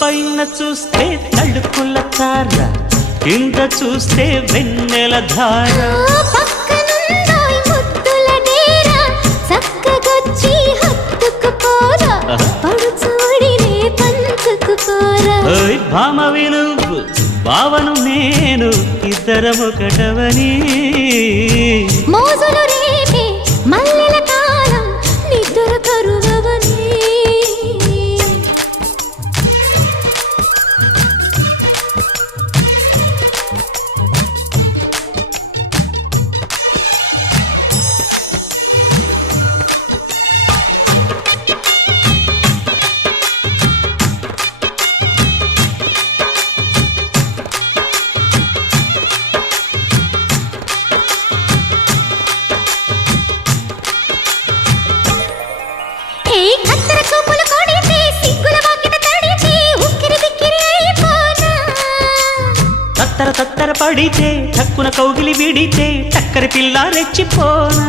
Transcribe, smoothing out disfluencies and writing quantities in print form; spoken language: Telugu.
పైన చూస్తే తడుకుల తార, కింద చూస్తే వెన్నెల ధార. పక్కనుందోయ్ ముద్దుల డేరా, చక్కగొచ్చి హత్తుకుపోరా, పడుచూడినే పంచుకుపోరా. భామ విలువు భావను నేను, ఇద్దరమొకటవని. మోజులు రేపే మల్లెల కాలం, నిద్ర కరువవని. తత్తర తత్తర పడితే, తక్కున కౌగిలి విడితే, చక్కరి పిల్ల రెచ్చిపోనా.